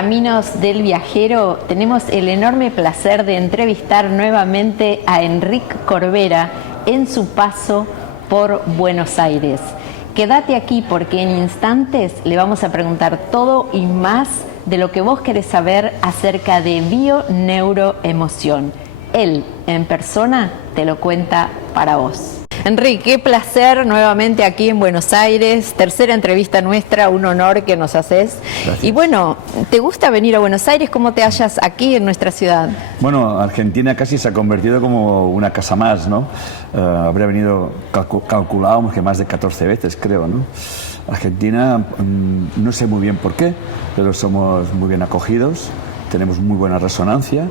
Caminos del Viajero tenemos el enorme placer de entrevistar nuevamente a Enric Corbera en su paso por Buenos Aires. Quédate aquí porque en instantes le vamos a preguntar todo y más de lo que vos querés saber acerca de bioneuroemoción. Él, en persona, te lo cuenta para vos. Enric, qué placer nuevamente aquí en Buenos Aires. Tercera entrevista nuestra, un honor que nos haces. Gracias. Y bueno, ¿te gusta venir a Buenos Aires? ¿Cómo te hallas aquí en nuestra ciudad? Bueno, Argentina casi se ha convertido como una casa más, ¿no? Habría venido, calculábamos que más de 14 veces, creo, ¿no? Argentina, no sé muy bien por qué, pero somos muy bien acogidos, tenemos muy buena resonancia.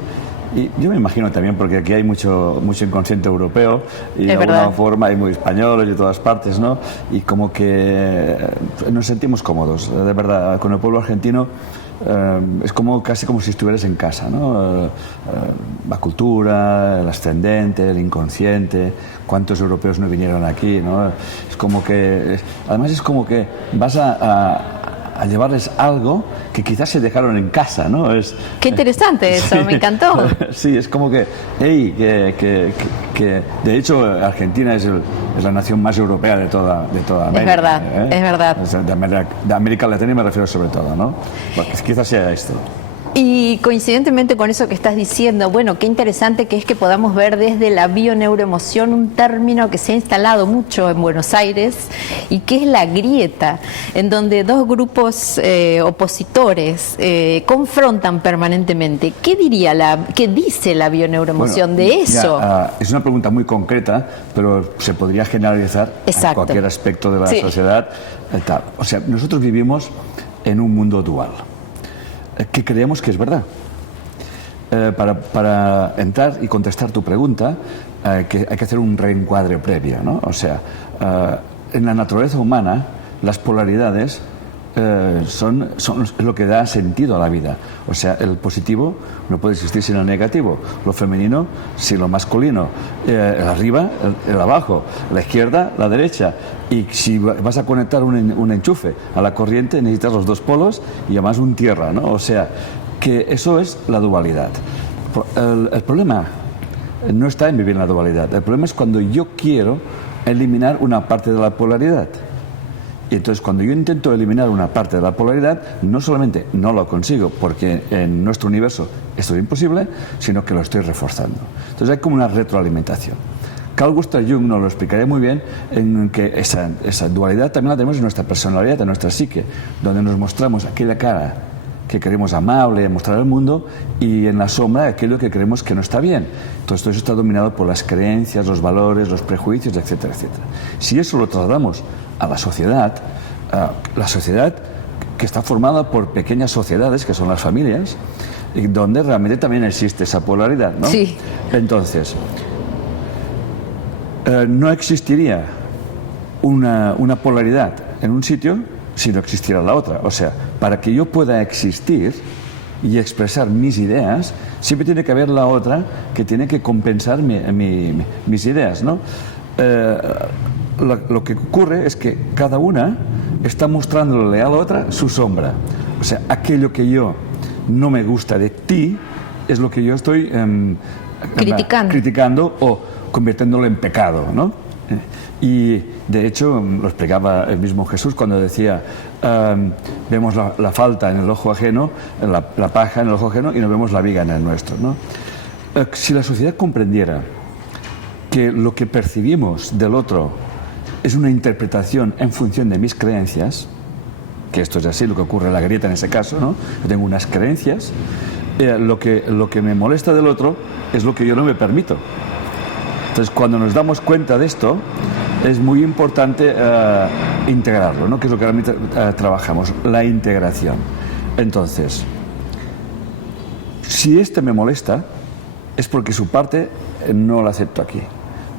Y yo me imagino también, porque aquí hay mucho inconsciente europeo y de alguna forma hay muy españoles de todas partes, ¿no? Y como que nos sentimos cómodos, de verdad, con el pueblo argentino. Es como casi como si estuvieras en casa, ¿no? La cultura, el ascendente, el inconsciente, cuántos europeos no vinieron aquí, ¿no? Es como que, además es como que vas a llevarles algo que quizás se dejaron en casa, ¿no? Qué interesante eso, sí, me encantó. Sí, es como que, hey, que de hecho Argentina es la nación más europea de toda América. Es verdad, es verdad. De América Latina me refiero sobre todo, ¿no? Porque quizás sea esto. Y coincidentemente con eso que estás diciendo, bueno, qué interesante que es que podamos ver desde la bioneuroemoción un término que se ha instalado mucho en Buenos Aires y que es la grieta, en donde dos grupos opositores confrontan permanentemente. ¿Qué dice la bioneuroemoción de eso? Es una pregunta muy concreta, pero se podría generalizar a cualquier aspecto de la sociedad. O sea, nosotros vivimos en un mundo dual, que creemos que es verdad. Para entrar y contestar tu pregunta, que hay que hacer un reencuadre previo, ¿no? O sea, en la naturaleza humana, las polaridades es lo que da sentido a la vida. O sea, el positivo no puede existir sin el negativo, lo femenino sin lo masculino, el arriba, el abajo, la izquierda, la derecha. Y si vas a conectar un enchufe a la corriente, necesitas los dos polos y además un tierra, ¿no? O sea, que eso es la dualidad. El problema no está en vivir en la dualidad. El problema es cuando yo quiero eliminar una parte de la polaridad. Y entonces cuando yo intento eliminar una parte de la polaridad, no solamente no lo consigo, porque en nuestro universo esto es imposible, sino que lo estoy reforzando. Entonces hay como una retroalimentación. Carl Gustav Jung nos lo explicaría muy bien, en que esa dualidad también la tenemos en nuestra personalidad, en nuestra psique, donde nos mostramos aquella cara que queremos amable, mostrar al mundo, y en la sombra aquello que creemos que no está bien. Entonces todo eso está dominado por las creencias, los valores, los prejuicios, etcétera, etcétera. Si eso lo trasladamos a la sociedad que está formada por pequeñas sociedades, que son las familias, y donde realmente también existe esa polaridad, ¿no? Sí. Entonces, no existiría una polaridad en un sitio si no existiera la otra. O sea, para que yo pueda existir y expresar mis ideas, siempre tiene que haber la otra que tiene que compensar mis ideas, ¿no? Lo que ocurre es que cada una está mostrándole a la otra su sombra. O sea, aquello que yo no me gusta de ti es lo que yo estoy criticando o convirtiéndolo en pecado, ¿no? Y de hecho lo explicaba el mismo Jesús cuando decía, vemos la falta en el ojo ajeno, la paja en el ojo ajeno, y no vemos la viga en el nuestro, ¿no? Si la sociedad comprendiera que lo que percibimos del otro es una interpretación en función de mis creencias, que esto es así, lo que ocurre en la grieta en ese caso, ¿no? Yo tengo unas creencias, lo que me molesta del otro es lo que yo no me permito. Entonces, cuando nos damos cuenta de esto, es muy importante integrarlo, ¿no? Que es lo que realmente trabajamos, la integración. Entonces, si este me molesta, es porque su parte no la acepto aquí.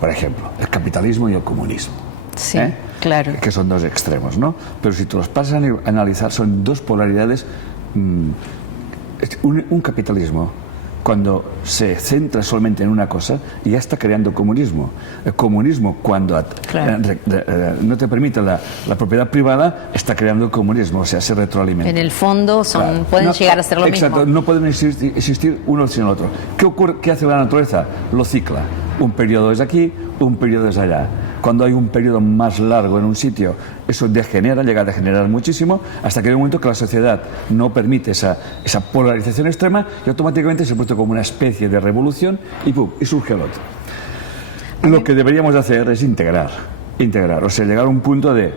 Por ejemplo, el capitalismo y el comunismo. Sí, claro. Que son dos extremos, ¿no? Pero si tú los pasas a analizar, son dos polaridades. Un capitalismo cuando se centra solamente en una cosa, ya está creando comunismo. El comunismo, cuando no te permite la propiedad privada, está creando comunismo, o sea, se retroalimenta. En el fondo pueden llegar a ser lo mismo. No pueden existir uno sin el otro. ¿Qué ocurre? ¿Qué hace la naturaleza? Lo cicla. Un periodo es aquí, un periodo es allá. Cuando hay un periodo más largo en un sitio, eso degenera, llega a degenerar muchísimo, hasta que hay un momento que la sociedad no permite esa polarización extrema y automáticamente se produce como una especie de revolución y ¡pum!, y surge el otro. Lo que deberíamos hacer es integrar, o sea, llegar a un punto de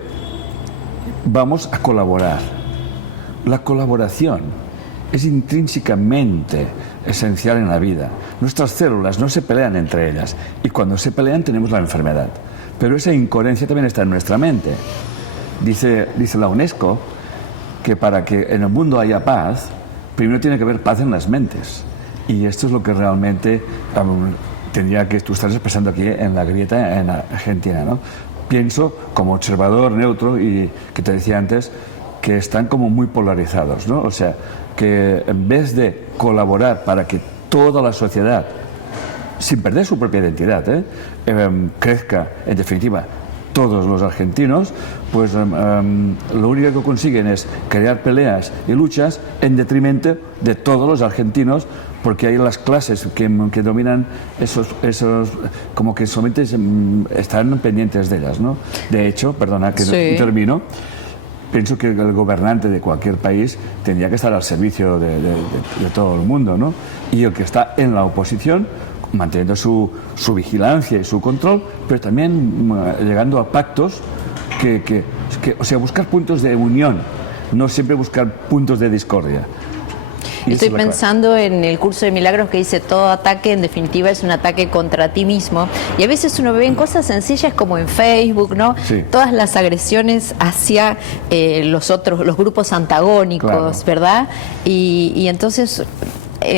vamos a colaborar. La colaboración es intrínsecamente esencial en la vida. Nuestras células no se pelean entre ellas y cuando se pelean tenemos la enfermedad. Pero esa incoherencia también está en nuestra mente. Dice la UNESCO que para que en el mundo haya paz, primero tiene que haber paz en las mentes. Y esto es lo que realmente tendría que tú estás expresando aquí en la grieta en Argentina, ¿no? Pienso como observador neutro y que te decía antes que están como muy polarizados, ¿no? O sea, que en vez de colaborar para que toda la sociedad, sin perder su propia identidad, crezca, en definitiva, todos los argentinos, pues lo único que consiguen es crear peleas y luchas en detrimento de todos los argentinos, porque hay las clases que dominan esos como que solamente están pendientes de ellas, ¿no? De hecho, perdona que no termino, pienso que el gobernante de cualquier país tendría que estar al servicio de todo el mundo, ¿no? Y el que está en la oposición, manteniendo su vigilancia y su control, pero también llegando a pactos o sea, buscar puntos de unión, no siempre buscar puntos de discordia. Estoy pensando en el curso de milagros que dice todo ataque en definitiva es un ataque contra ti mismo, y a veces uno ve en cosas sencillas como en Facebook, ¿no? Sí. Todas las agresiones hacia los grupos antagónicos, ¿verdad? Y entonces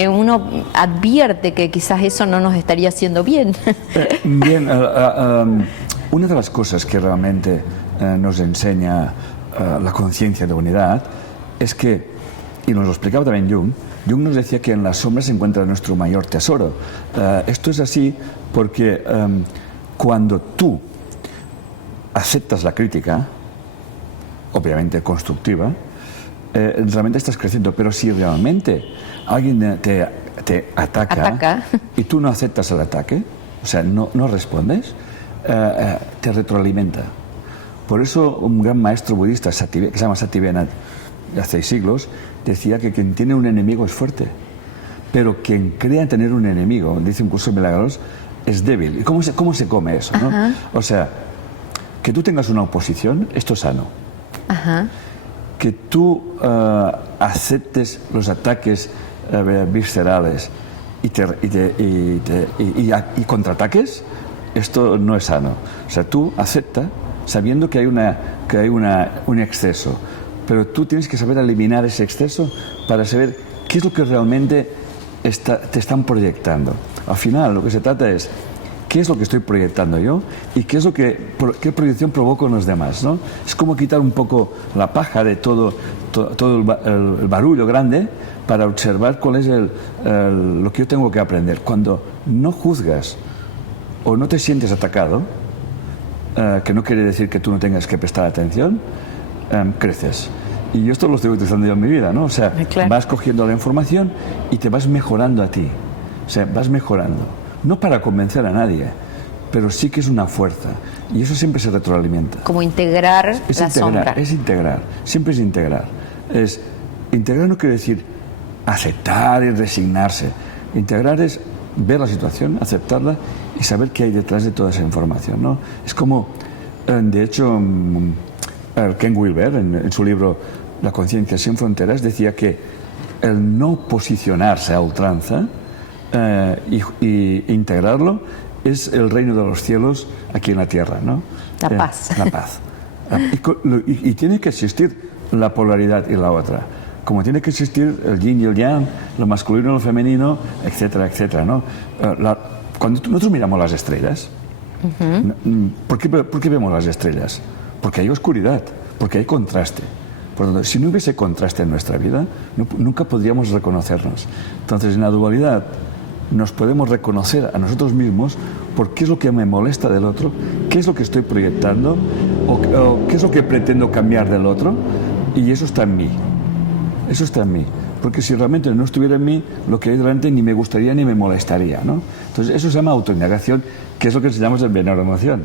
uno advierte que quizás eso no nos estaría haciendo bien. Bien, una de las cosas que realmente nos enseña la conciencia de unidad es que, y nos lo explicaba también Jung nos decía que en las sombras se encuentra nuestro mayor tesoro. Esto es así porque cuando tú aceptas la crítica, obviamente constructiva, realmente estás creciendo, pero si realmente alguien te ataca y tú no aceptas el ataque, o sea, no respondes, te retroalimenta. Por eso un gran maestro budista que se llama Satyavana, de hace siglos, decía que quien tiene un enemigo es fuerte, pero quien crea tener un enemigo, dice un curso de milagros, es débil. ¿Y cómo se come eso, no? O sea, que tú tengas una oposición, esto es sano. Que tú aceptes los ataques viscerales y contraataques, esto no es sano. O sea, tú acepta sabiendo que hay un exceso, pero tú tienes que saber eliminar ese exceso para saber qué es lo que realmente te están proyectando. Al final, lo que se trata es qué es lo que estoy proyectando yo y qué proyección provoco en los demás, ¿no? Es como quitar un poco la paja de todo el barullo grande para observar cuál es lo que yo tengo que aprender. Cuando no juzgas o no te sientes atacado, que no quiere decir que tú no tengas que prestar atención, creces. Y esto lo estoy utilizando yo en mi vida, ¿no? O sea, vas cogiendo la información y te vas mejorando a ti. O sea, vas mejorando. No para convencer a nadie, pero sí que es una fuerza. Y eso siempre se retroalimenta. Como integrar la sombra. Es integrar, siempre es integrar. Integrar no quiere decir aceptar y resignarse. Integrar es ver la situación, aceptarla y saber qué hay detrás de toda esa información, ¿no? Es como, de hecho, Ken Wilber, en su libro La conciencia sin fronteras, decía que el no posicionarse a ultranza y integrarlo es el reino de los cielos aquí en la tierra, ¿no? La paz. La paz. Y tiene que existir la polaridad y la otra. Como tiene que existir el yin y el yang, lo masculino y lo femenino, etcétera, etcétera, ¿no? Cuando nosotros miramos las estrellas, ¿por qué vemos las estrellas? Porque hay oscuridad, porque hay contraste. Por lo tanto, si no hubiese contraste en nuestra vida, nunca podríamos reconocernos. Entonces, en la dualidad nos podemos reconocer a nosotros mismos por qué es lo que me molesta del otro, qué es lo que estoy proyectando o qué es lo que pretendo cambiar del otro, y eso está en mí. Eso está en mí. Porque si realmente no estuviera en mí, lo que hay delante ni me gustaría ni me molestaría, ¿no? Entonces, eso se llama autoindagación, que es lo que enseñamos en Bienaire Emoción.